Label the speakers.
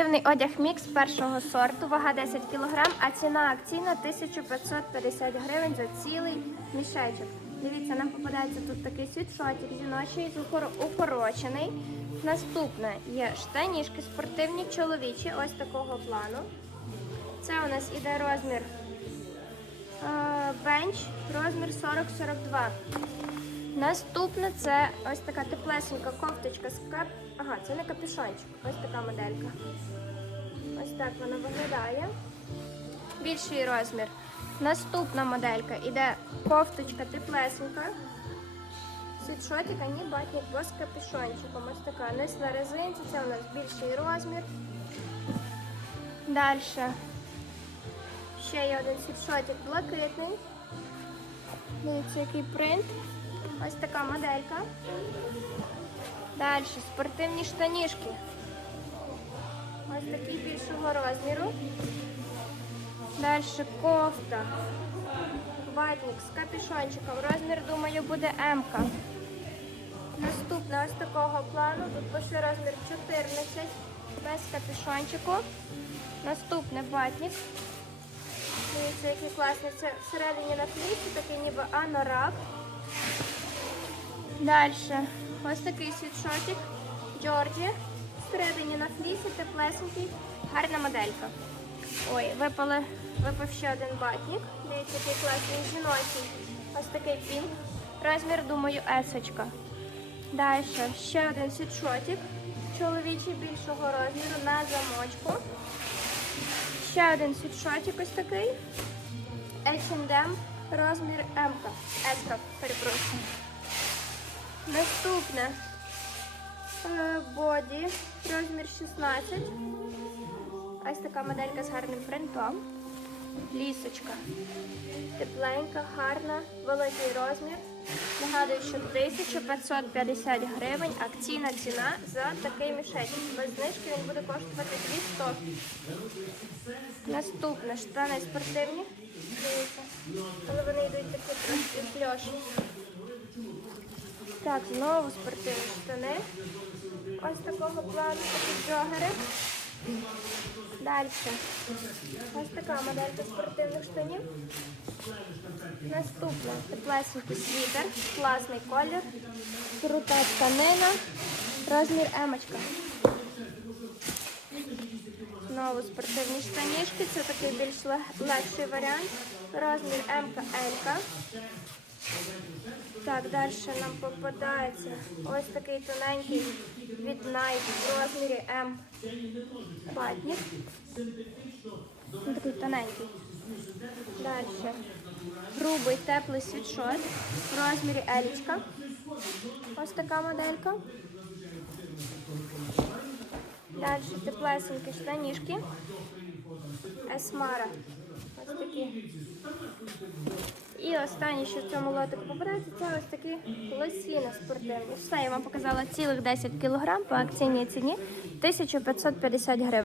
Speaker 1: Спортивний одяг мікс першого сорту, вага 10 кг, а ціна акційна 1550 гривень за цілий мішечок. Дивіться, нам попадається тут такий світшотик жіночий, укорочений. Наступне є штанішки спортивні, чоловічі, ось такого плану. Це у нас іде розмір е, бенч, розмір 40-42. Наступне це ось така теплесенька кофточка з кап... Ага, це не капюшончик, ось така моделька. Ось так вона виглядає. Більший розмір. Наступна моделька іде кофточка теплесенька. Світшотик, ані батник, бо з капюшончиком. Ось така низ на резинці, це у нас більший розмір. Далі. Ще є один світшотик блакитний. Дивіться, який принт. Ось така моделька. Далі спортивні штанішки. Ось такі більшого розміру. Далі кофта. Ватник з капюшончиком. Розмір, думаю, буде М. -ка. Наступне ось такого плану. Тут пише розмір 14 без капюшончику. Наступне ватник. Дивіться, який класний. Це всередині на флісі, такий ніби анорак. Далі. Ось такий світшотик. Джорджі. Всередині на флісі, теплесенький. Гарна моделька. Ой, випали, випав ще один батник. Дивіться, який класний жіночий. Ось такий пінк. Розмір, думаю, есочка. Далі ще один світшотик. Чоловічий більшого розміру на замочку. Ще один світшотик ось такий. H&M, розмір М. С, перепрошую. Наступне боді, розмір 16. Ось така моделька з гарним принтом. Лісочка. Тепленька, гарна, великий розмір. Нагадую, що 1550 гривень акційна ціна за такий мішечок. Без знижки він буде коштувати 200. Наступне штани спортивні. Але вони йдуть такі трошки кльоші. Так, знову спортивні штани. Ось такого плану, джогери. Далі. Ось така моделька спортивних штанів. Наступна теплесенький світер, класний колір, крута тканина, розмір емочка. Знову спортивні штанішки, це такий більш легший варіант. Розмір МК Л. Так, далі нам попадається ось такий тоненький від Nike в розмірі М. Батник. Він Такий тоненький. Далі. Грубий теплий світшот в розмірі Елічка. Ось така моделька. Далі теплесенькі штанішки. Есмара. Такі. І останнє, що в цьому лотику попадається, це ось такі лосіни спортивні. Все, я вам показала цілих 10 кг по акційній ціні 1550 гривень.